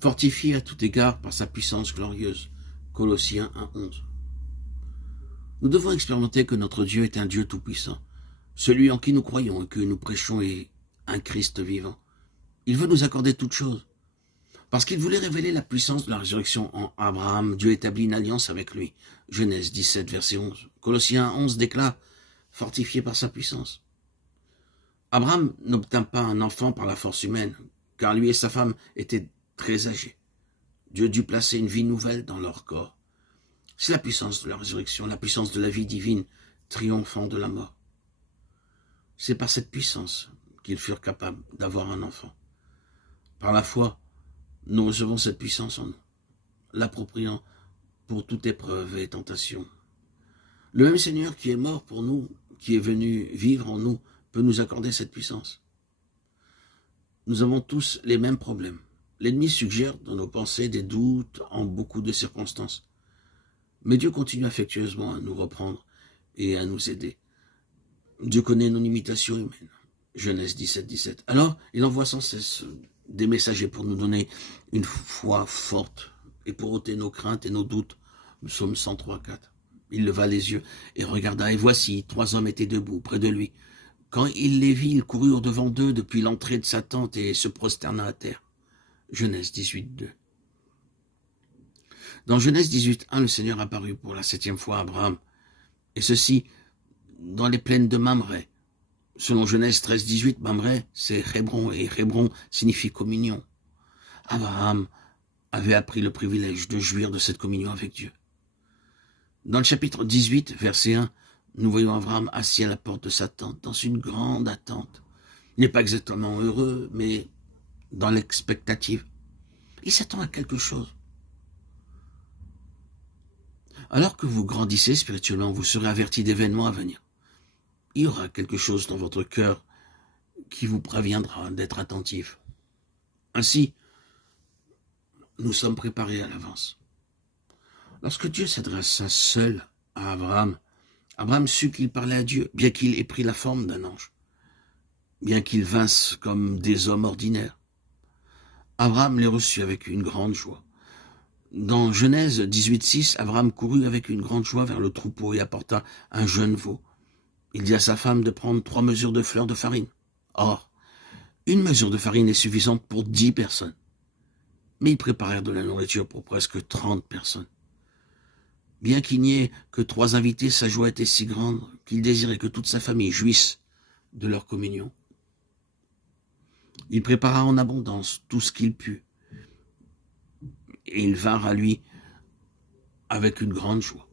fortifié à tout égard par sa puissance glorieuse. Colossiens 1,11. Nous devons expérimenter que notre Dieu est un Dieu tout-puissant. Celui en qui nous croyons et que nous prêchons est un Christ vivant. Il veut nous accorder toutes choses. Parce qu'il voulait révéler la puissance de la résurrection en Abraham, Dieu établit une alliance avec lui. Genèse 17, verset 11. Colossiens 11 déclare, fortifié par sa puissance. Abraham n'obtint pas un enfant par la force humaine, car lui et sa femme étaient très âgés. Dieu dut placer une vie nouvelle dans leur corps. C'est la puissance de la résurrection, la puissance de la vie divine, triomphant de la mort. C'est par cette puissance qu'ils furent capables d'avoir un enfant. Par la foi, nous recevons cette puissance en nous, l'appropriant pour toute épreuve et tentation. Le même Seigneur qui est mort pour nous, qui est venu vivre en nous, peut nous accorder cette puissance. Nous avons tous les mêmes problèmes. L'ennemi suggère dans nos pensées des doutes en beaucoup de circonstances. Mais Dieu continue affectueusement à nous reprendre et à nous aider. Dieu connaît nos limitations humaines. Genèse 17, 17. Alors, il envoie sans cesse des messagers pour nous donner une foi forte et pour ôter nos craintes et nos doutes. Psaume 103, 4. Il leva les yeux et regarda, et voici, 3 hommes étaient debout près de lui. Quand il les vit, il courut au-devant d'eux depuis l'entrée de sa tente et se prosterna à terre. Genèse 18, 2. Dans Genèse 18, 1, le Seigneur apparut pour la 7e fois à Abraham, et ceci dans les plaines de Mamré. Selon Genèse 13, 18, Mamré, c'est Hébron, et Hébron signifie communion. Abraham avait appris le privilège de jouir de cette communion avec Dieu. Dans le chapitre 18, verset 1, nous voyons Abraham assis à la porte de sa tente, dans une grande attente. Il n'est pas exactement heureux, mais dans l'expectative. Il s'attend à quelque chose. Alors que vous grandissez spirituellement, vous serez averti d'événements à venir. Il y aura quelque chose dans votre cœur qui vous préviendra d'être attentif. Ainsi, nous sommes préparés à l'avance. Lorsque Dieu s'adressa seul à Abraham, Abraham sut qu'il parlait à Dieu, bien qu'il ait pris la forme d'un ange, bien qu'ils vinssent comme des hommes ordinaires. Abraham les reçut avec une grande joie. Dans Genèse 18:6, Abraham courut avec une grande joie vers le troupeau et apporta un jeune veau. Il dit à sa femme de prendre 3 mesures de fleur de farine. Or, une mesure de farine est suffisante pour 10 personnes. Mais ils préparèrent de la nourriture pour presque 30 personnes. Bien qu'il n'y ait que 3 invités, sa joie était si grande qu'il désirait que toute sa famille jouisse de leur communion. Il prépara en abondance tout ce qu'il put. Et ils vinrent à lui avec une grande joie.